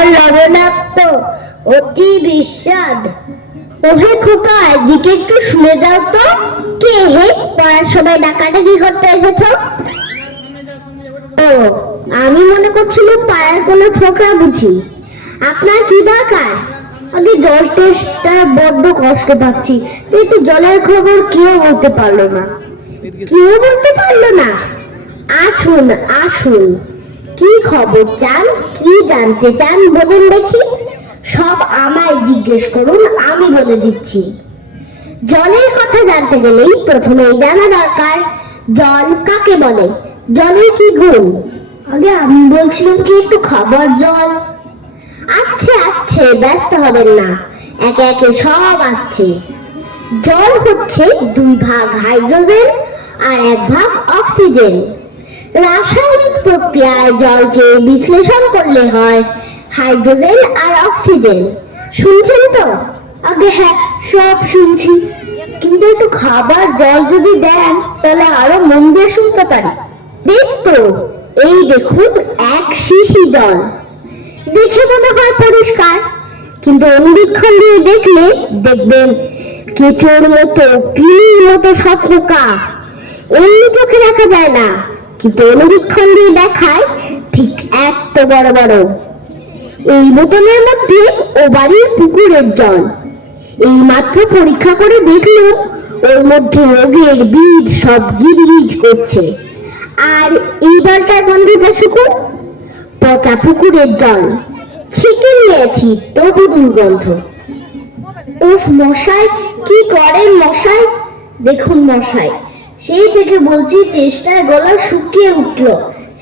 জল লবণাক্ত, অতি বিস্বাদ। ওহে খোকা, এদিকে একটু শুনে দাও তো। কে হে, পড়ার সময় ডাকাডাকি করতে এসেছ? ও, আমি মনে করছিলাম পাড়ার কোনো ছোকরা বুঝি। আপনার কি দরকার? আগে জল টেস্টটা বড্ড কষ্ট পাচ্ছি। কিন্তু জলের খবর কেউ বলতে পারলো না। কেউ বলতে পারলো না? আসুন আসুন, কি খবর চান, কি জানতে চান বলুন দেখি। সব আমায় জিজ্ঞেস করুন, আমি বলে দিচ্ছি। জলের কথা জানতে গেলেই প্রথমেই জানা দরকার জল কাকে বলে, জলের কি গুণ। আগে আমি বলছিলাম কি একটু খাবার জল। আসছে আসছে, ব্যস্ত হবেন না, একে একে সব আসছে। জল হচ্ছে 2 ভাগ হাইড্রোজেন আর 1 ভাগ অক্সিজেন। রাসায়নিক প্রক্রিয়ায় জলকে বিশ্লেষণ করলে হয় হাইড্রোজেন আর অক্সিজেন। শুনছেন তো? আগে হ্যাঁ, সব শুনছি, কিন্তু একটু খাবার জল যদি দেন তাহলে আরো মন দিয়ে শুনতে পারি। বেশ তো, এই দেখুন 1 শিশি জল। দেখে মনে হয় পরিষ্কার, কিন্তু অনুবীক্ষণ দিয়ে দেখলে দেখবেন কেঁচোর মতো, পিলির মতো সব পোকা। এমনি চোখে দেখা যায় না, কিন্তু অনুবীক্ষণ দিয়ে দেখায় ঠিক এত বড় বড়। এই বোতলের মধ্যে ও বাড়ির পুকুরের জল। এই মাত্র পরীক্ষা করে দেখলো ওর মধ্যে রোগের বীজ সব গিরগিজ করছে। আর এই জলটার গন্ধটা শুকুন, পচা পুকুরের জল। ছেঁকে নিয়েছি, তবু দুর্গন্ধ। উফ মশাই, কি করেন মশাই? দেখুন মশাই, সেই থেকে বলছি তেষ্টায় গলা শুকিয়ে উঠলো।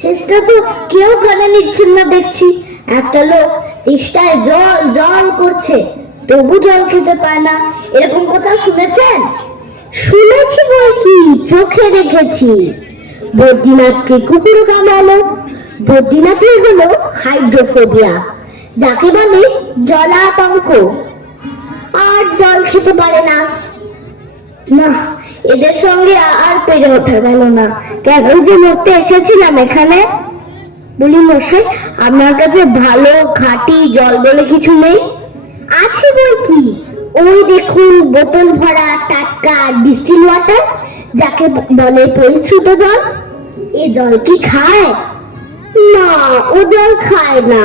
শেষটা তো কেউ কানে নিচ্ছেন না দেখছি। একটা লোক তেষ্টায় জল জল করছে, তবু জল খেতে পায় না, এরকম কথা শুনেছেন? শুনেছি বই কি, চোখে দেখেছি। বদ্রীনাথকে কুকুর কামড়ালো। বদ্রীনাথের হলো হাইড্রোফোবিয়া, যাকে বলে জলাতঙ্ক। আর জল খেতে পারে না। না, এদের সঙ্গে আর পেরে ওঠা গেল না। কেন যে মরতে এসেছিলাম এখানে। বলি মশাই, আপনার কাছে ভালো খাঁটি জল বলে কিছু নেই? আছে বই কি, ওই দেখুন বোতল ভরা টাটকা ডিস্টিল ওয়াটার, যাকে বলে পরিশুদ্ধ জল। এ জল কি খায়? না, ও জল খায় না,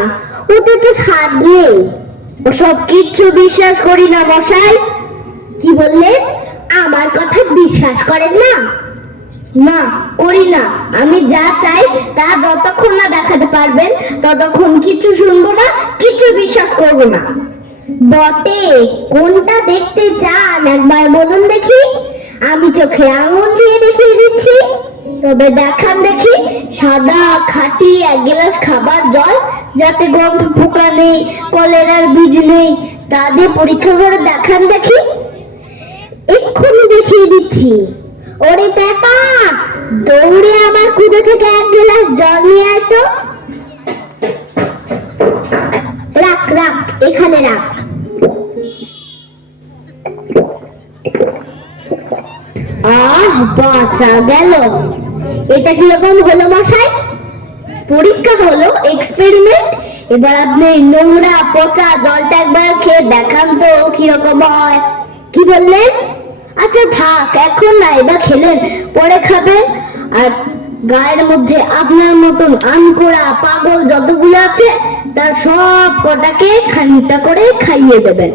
ওতে তো স্বাদ নেই। ওসব কিচ্ছু বিশ্বাস করি না মশাই। কি বললেন? আমার কথা বিশ্বাস করেন না? না, করি না। আমি যা চাই তা যতক্ষণ না দেখাতে পারবেন ততক্ষণ কিছু শুনবো না, কিছু বিশ্বাস করবো না। বটে, কোনটা দেখতে চান একবার বলুন দেখি। আমি চোখে আঙুল দিয়ে দেখিয়ে দিচ্ছি। তবে দেখান দেখি সাদা খাঁটি 1 গ্লাস খাবার জল, যাতে গন্ধ পোকা নেই, কলেরার বীজ নেই, তা দিয়ে পরীক্ষা করে দেখান দেখি। এক্ষুনি দেখিয়ে দিচ্ছি। ওরে ব্যাপা, দৌড়ে আমার কুদে থেকে 1 গ্লাস জল নিয়ে আয় তো। রাখ রাখ, এখানে রাখ। আহ, বাঁচা গেল। এটা কিরকম হলো মশাই? পরীক্ষা হলো, এক্সপেরিমেন্ট। এবার আপনি নোংরা পচা জলটা একবার খেয়ে দেখান তো কিরকম হয়। কি বললেন? আচ্ছা থাক, এখন না, এবার খেলেন, পরে খাবেন। আর গায়ের মধ্যে আপনার মতন আনকোড়া পাগল যতগুলো আছে তার সব কটাকে খানিকটা করে খাইয়ে দেবেন।